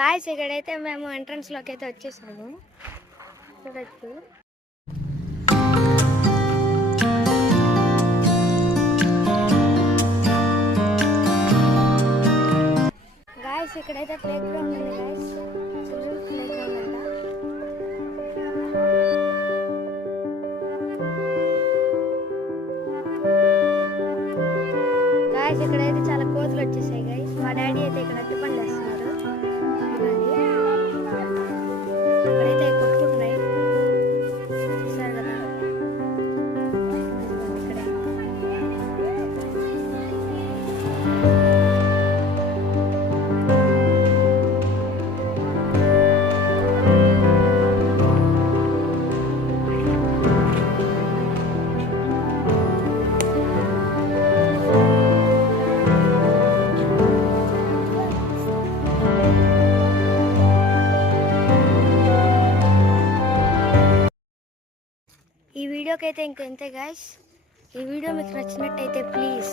Guys ఇక్కడైతే మేము entrance లోకి అయితే వచ్చేసాము. చూడొచ్చు. గాయస్ ఇక్కడైతే ప్లే గ్రౌండ్ ఉంది గాయస్. చిల్డ్రన్స్ ప్లే గ్రౌండ్ అంట. గాయస్ ఇక్కడైతే చాలా కోతులు వచ్చేసాయి గాయస్. మా డాడీ అయితే ఇక్కడ అట్టి పని చేస్తున్నారు. ఇక్కడైతే కొట్టుకుంటున్నాయి చూసారు కదా. ఇక్కడే ఈ వీడియోకి అయితే ఇంకంతే గాయస్. ఈ వీడియో మీకు నచ్చినట్టయితే ప్లీజ్